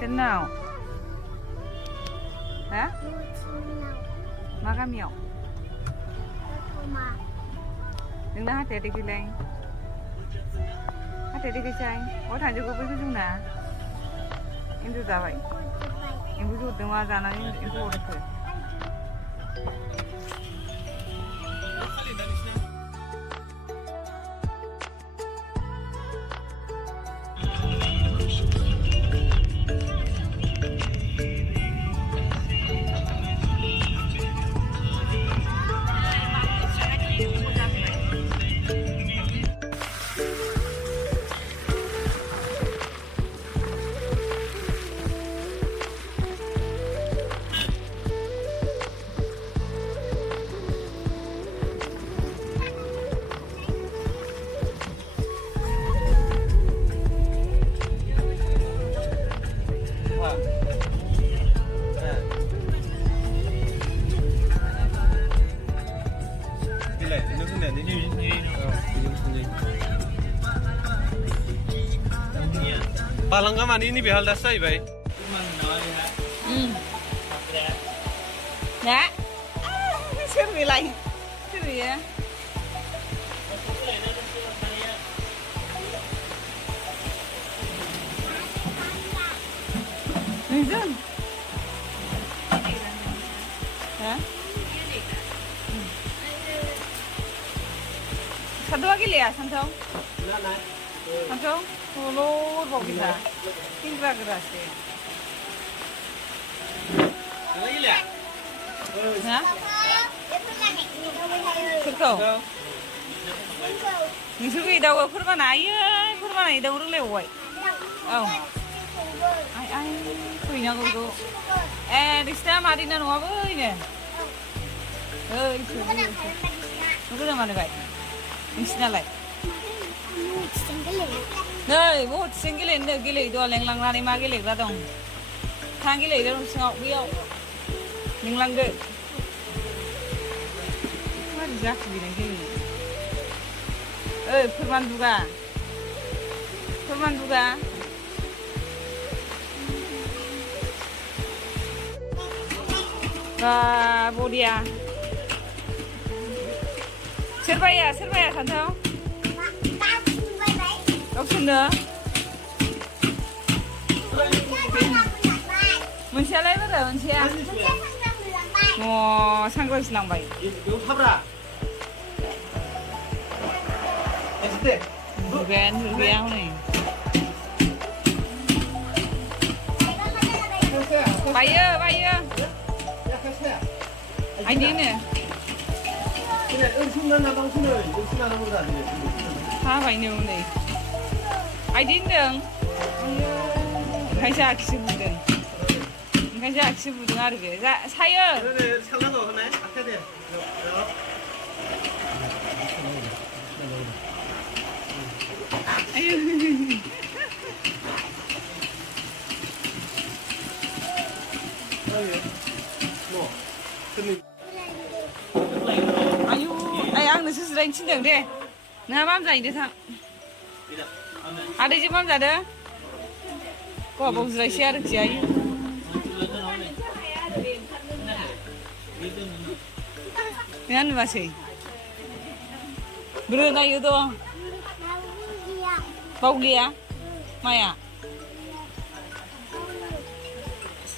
Santwo. Hả? Mà cái miệng. Đừng đã hát để đi lên. Hát để đi cái chai. Có thằng cho cô biết cái chung nè. Em tôi ra vậy. Em cứ rút từng hoa ra nó em vô được rồi. Palangkaman ini behal dasar ya, Bay? Dạ. Sir vì lạnh. Sir vì á. Này dân. Hả? Santwo lagi ya, Santwo? Santwo? Lur mau kita. Tinggal keras deh. Lagi lihat. Hả? Santwo. Mình suy đâu rồi, pwrman này đâu được leo vậy? Ai quỳ nào cô? Đi xem mà đi nào ngó với nè. Nó cứ làm gì vậy? Mình xin lại. Nơi bố xin cái lên cái lệ đó leng lăng ra đi mà cái lệ ra đồng thang cái lệ đó ngọc biêu leng lăng được mà giác gì này cái lệ pwrman juga Bodia Serbaya Santwo Option nữa mình sẽ lấy bắt đầu mình sẽ sang coi lang bay Hurgen này bay anh đi nè ha phải nhiều này ai đến đường khai ra cái gì đường khai ra cái gì đường à được ra sai ơ ai ăn được sự đánh chín đường đi nè bám dày đi thằng đây chứ bám dày đó có bông dày xe được gì ăn mà gì bữa nay itu bau dia maya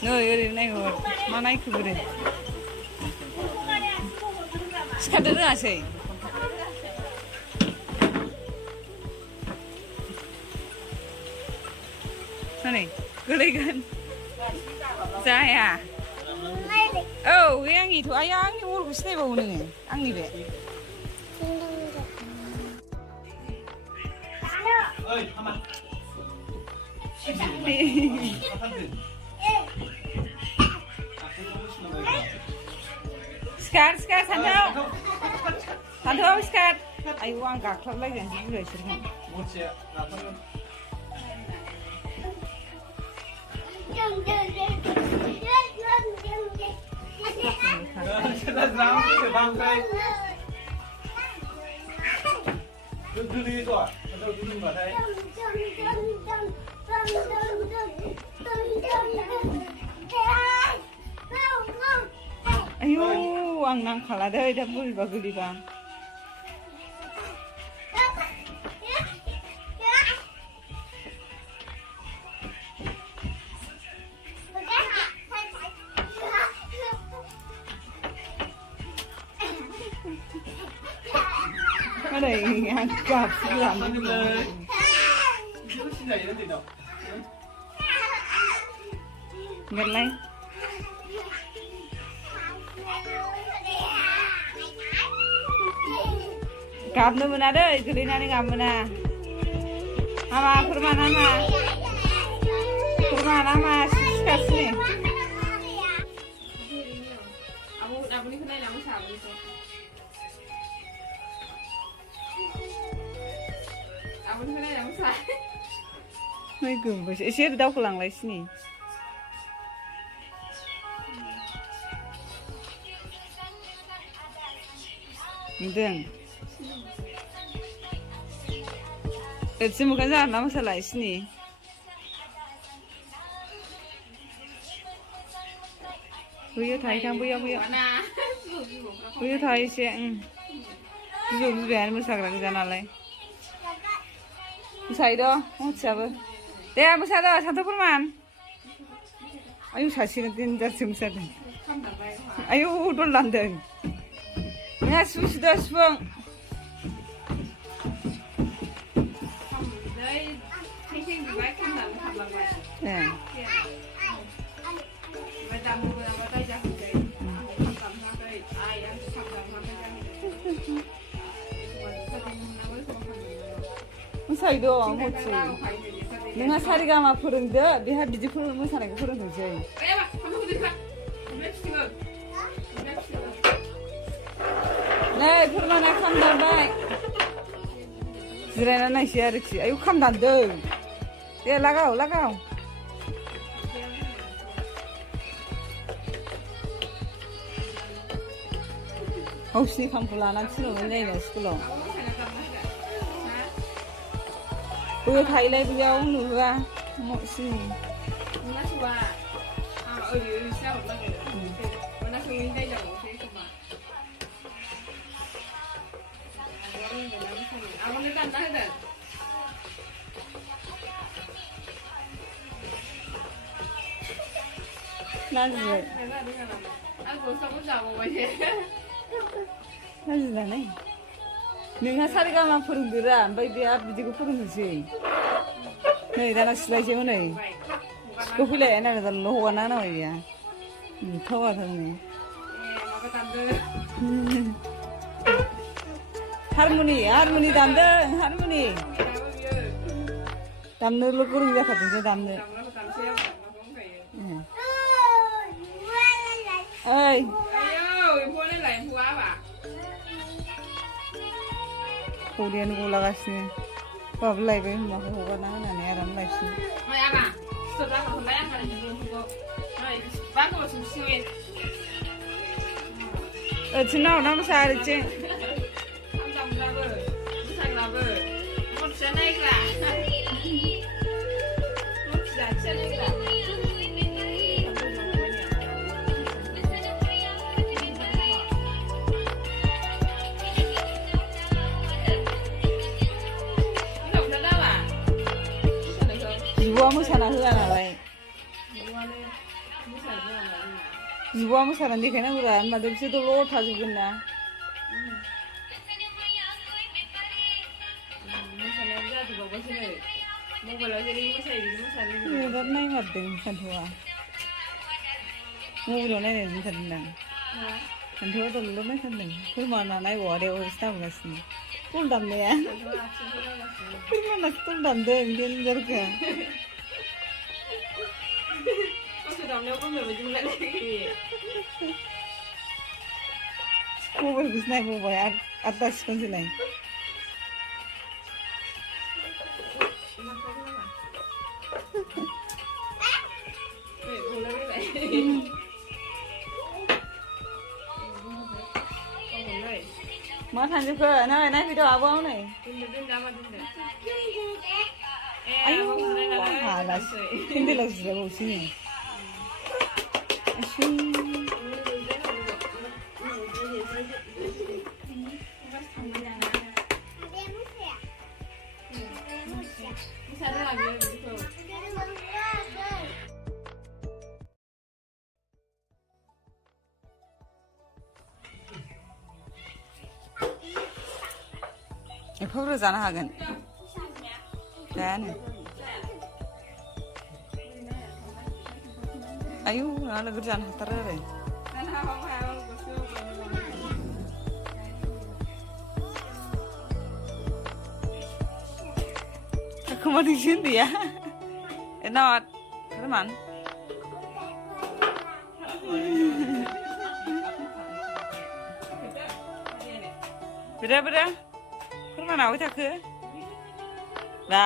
nơi này rồi mà này cứ bữa sekarang ada sih này gede kan saya yang itu ayah angin urus nih bau nih angin deh Scar Santwo Scar ayo angkat klub lagi yang juga sering Đi rồi, đâu đi mà thấy. आं नांखाला दै दा बोरैबा गोलैबा Cái này ăn cạp làm cái gì Ngật lên Cạp nữa mana deh, gelina ni cạp mana Ama, pwrman ama Pwrman ama, sikat sini Abu ni kena yang besar ni. Abu ni kena yang besar. Mấy gừng phải sẽ đâu có lằng lại xin Đừng Chỉ một cái ra nó sẽ lại xin Bây giờ thấy thằng bây giờ thấy sẽ Dùng về nó sạc lại ra nào lại Musai đó, không sao Deh, musai đó, Santwo pwrman Ayo saksikan tindak musai Ayo udah landeng Nah, sudah sebang Nè Musai đó, mochi Nengah sarigama फोरोंदो बेहा बिदि मोसानायखौ फोरोंथोंसै नै pwrmana खाम दानबाय जिरायना नायसै आरोखि आयौ खाम दानदों दे लागाव गावसिनि खामखौ लानानै थिनहरनाय जायोना स्कुलाव Bữa thầy lên video nữa ra mọi gì Nó chua sao mà nó chua đây là một cái mà Abu ni tan dah dah Là gì vậy? Aku sama jauh aja. Là gì vậy này? Nengah sarigama फोरोंदोरा ओमफ्राय बेहा बिदिखौ फोरोंथोंसै नै दाना सिलायसैमोन नै सिखौ फैलाय नायना दानल' हगारना होनांबाय बेहा थावाथारनो हारमनि दामदों हारमनि दामनोल' गोरों जाथारदोंसो दामनो ओइ Ayo, ibu ni lain buah apa? Kemudian gulagasin pablay mau hukana nani aram laisin Mai apa? Setelah kemudian kan ibu ibu. Mai, bagus susuin. Cina orang besar je Amdam labu, besar labu. Mau cina ikla. Mau cina ikla. Ibu mosaना होआ नालाय Ibu mosaना देखायनांगौरा होनबाथ' बिसोरथ' थाजोबगोन ना बिराद नायमारदों Santwoआ मबाइलाव नायनाय दिन्थारदोंदां Santwoआ दल'ल' नायथारदों pwrmana नायबावा दे अबेसो दामगासिनो Tol दामनाया pwrmanaसो tol दामदों देनजारखा Damnya pun berbaju lagi. मबाइलखौसो नायबावबाय आदासिखौनो जोलाय मा थांजोबखो नै नायफैद' आब'आव नै आयौ हालासो केन्देलाव जिरायबावसै नै Cara lagi gitu. एफाब्रो जानो हागोन जायानो आयु आंहा नोगोर जानो हाथारो आरो थाखोमादोंसो उन्दैया not pwrman Bera pwrman awe थाखो दा